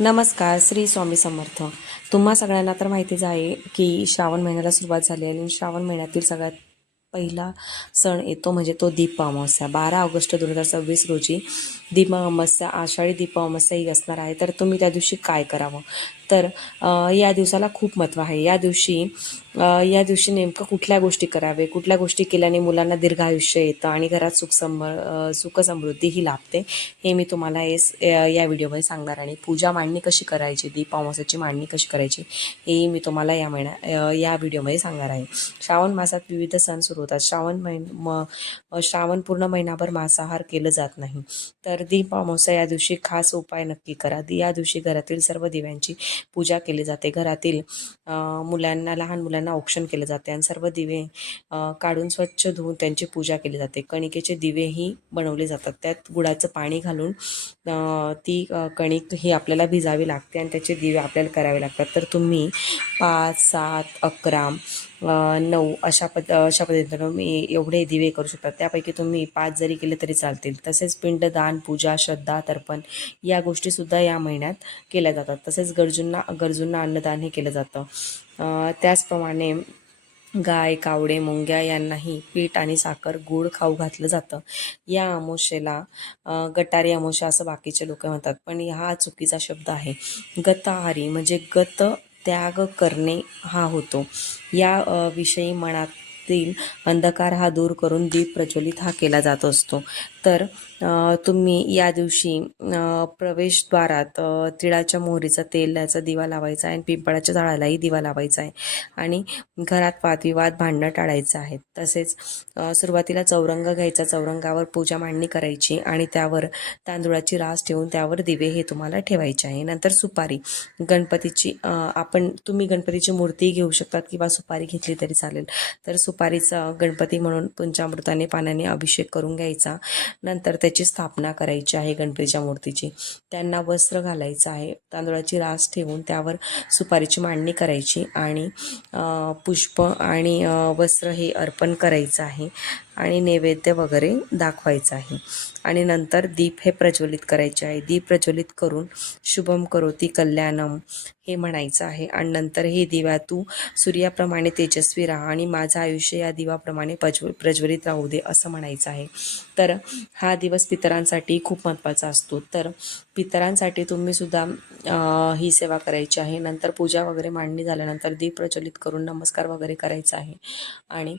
नमस्कार. श्री स्वामी समर्थ. तुम्हा सगळ्यांना तर माहितीच आहे की श्रावण महिन्याला सुरुवात झाली आहे आणि श्रावण महिन्यातील सगळ्यात पहिला सण येतो म्हणजे तो दीप अमावस्या. 12 ऑगस्ट 2026 रोजी दीप अमावस्या, आषाढी दीप अमावस्या ही असणार आहे. तर तुम्ही त्या दिवशी काय करावं? तर या दिवसाला खूप महत्त्व आहे. या दिवशी नेमकं कुठल्या गोष्टी करावे, कुठल्या गोष्टी केल्याने मुलांना दीर्घ आयुष्य येतं आणि घरात सुख समृद्धीही लाभते, हे मी तुम्हाला या व्हिडिओमध्ये सांगणार. आणि पूजा मांडणी कशी करायची, दीप अमावस्याची मांडणी कशी करायची, हेही मी तुम्हाला या व्हिडिओमध्ये सांगणार आहे. श्रावण मासात विविध सण सुरू होतात. श्रावण पूर्ण महिनाभर मांसाहार केलं जात नाही. तर दीप अमावस्या या दिवशी खास उपाय नक्की करा. या दिवशी घरातील सर्व दिव्यांची पूजा केली जाते. घरातील लहान मुलांना औक्षण केलं जाते आणि सर्व दिवे काढून स्वच्छ धुवून त्यांची पूजा केली जाते. कणिकेचे दिवेही बनवले जातात. त्यात गुळाचं पाणी घालून ती कणिक ही आपल्याला भिजावी लागते आणि त्याचे दिवे आपल्याला करावे लागतात. तर तुम्ही 5, 7, 11, 9 अशा पद्धतीनं तुम्ही एवढे दिवे करू शकता. त्यापैकी तुम्ही 5 जरी केले तरी चालतील. तसेच पिंडदान, पूजा, श्रद्धा, तर्पण या गोष्टीसुद्धा या महिन्यात केल्या जातात. तसेच गरजूंना अन्नदान हे केलं जातं. त्याचप्रमाणे गाय, कावडे, मुंग्या यांनाही पीठ आणि साखर, गूळ खाऊ घातलं जातं. या अमावस्येला गटारी अमावस्या असं बाकीचे लोक म्हणतात, पण हा चुकीचा शब्द आहे. गताहारी म्हणजे गत त्याग करणे हा होतो. या विषयी मनातील अंधकार हा दूर करून दीप प्रज्वलित हा केला जात असतो. तर तुम्ही या दिवशी प्रवेशद्वारात तिळाच्या मोहरीचा तेलाचा दिवा लावायचा आहे आणि पिंपळाच्या झाडालाही दिवा लावायचा आहे आणि घरात वादविवाद, भांडणं टाळायचं आहे. तसेच सुरुवातीला चौरंग घ्यायचा, चौरंगावर पूजा मांडणी करायची आणि त्यावर तांदूळाची रास ठेवून त्यावर दिवे हे तुम्हाला ठेवायचे आहे. नंतर सुपारी, तुम्ही गणपतीची मूर्ती घेऊ शकतात किंवा सुपारी घेतली तरी चालेल. तर सुपारीचा गणपती म्हणून पंचामृताने पाण्याने अभिषेक करून घ्यायचा. नंतर त्याची स्थापना करायची आहे गणपतीच्या मूर्तीची. त्यांना वस्त्र घालायचं आहे. तांदूळाची रास ठेवून त्यावर सुपारीची मांडणी करायची आणि पुष्प आणि वस्त्र हे अर्पण करायचं आहे आणि नैवेद्य वगैरे दाखवायचं आहे. आणि नंतर दीप हे प्रज्वलित करायचे आहे. दीप प्रज्वलित करून शुभम करोती कल्याणम हे म्हणायचं आहे आणि नंतर हे दिव्या तू सूर्याप्रमाणे तेजस्वी राहा आणि माझं आयुष्य या दिवाप्रमाणे प्रज्वलित राहू दे असं म्हणायचं आहे. तर हा दिवस पितरांसाठी खूप महत्त्वाचा असतो. तर पितरांसाठी तुम्ही सुद्धा ही सेवा करायची आहे. नंतर पूजा वगैरे मांडणी झाल्यानंतर दीप प्रज्वलित करून नमस्कार वगैरे करायचा आहे आणि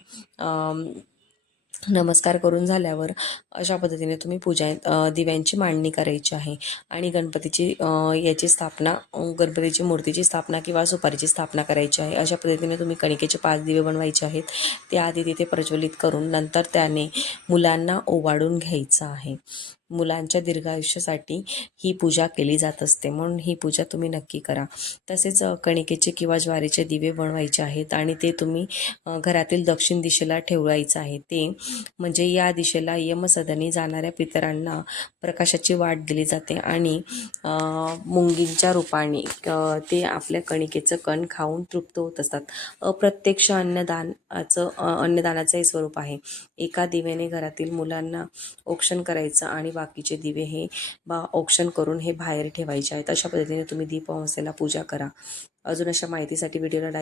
नमस्कार करून झाल्यावर अशा पद्धतीने तुम्ही दिव्यांची मांडणी करायची आहे आणि गणपतीची मूर्तीची स्थापना किंवा सुपारीची स्थापना करायची आहे. अशा पद्धतीने तुम्ही कणिकेचे 5 दिवे बनवायचे आहेत. ते आधी तिथे प्रज्वलित करून नंतर त्याने मुलांना ओवाळून घ्यायचं आहे. मुलांच्या दीर्घायुष्यासाठी ही पूजा केली जात असते, म्हणून ही पूजा तुम्ही नक्की करा. तसेच कणिकेचे किंवा ज्वारीचे दिवे बनवायचे आहेत आणि ते तुम्ही घरातील दक्षिण दिशेला ठेवायचं आहे. ते म्हणजे या दिशेला यमसदनी जाणाऱ्या पितरांना प्रकाशाची वाट दिली जाते आणि मुंगींच्या रूपाने ते आपल्या कणिकेचं कण खाऊन तृप्त होत असतात. अप्रत्यक्ष अन्नदानाचं हे स्वरूप आहे. एका दिव्याने घरातील मुलांना औक्षण करायचं आणि बाकीचे दिवे हे औक्षण करून हे बाहेर ठेवायचे आहेत. अशा पद्धतीने तुम्ही दीप अमावस्येला पूजा करा. अजून अशा माहितीसाठी व्हिडिओला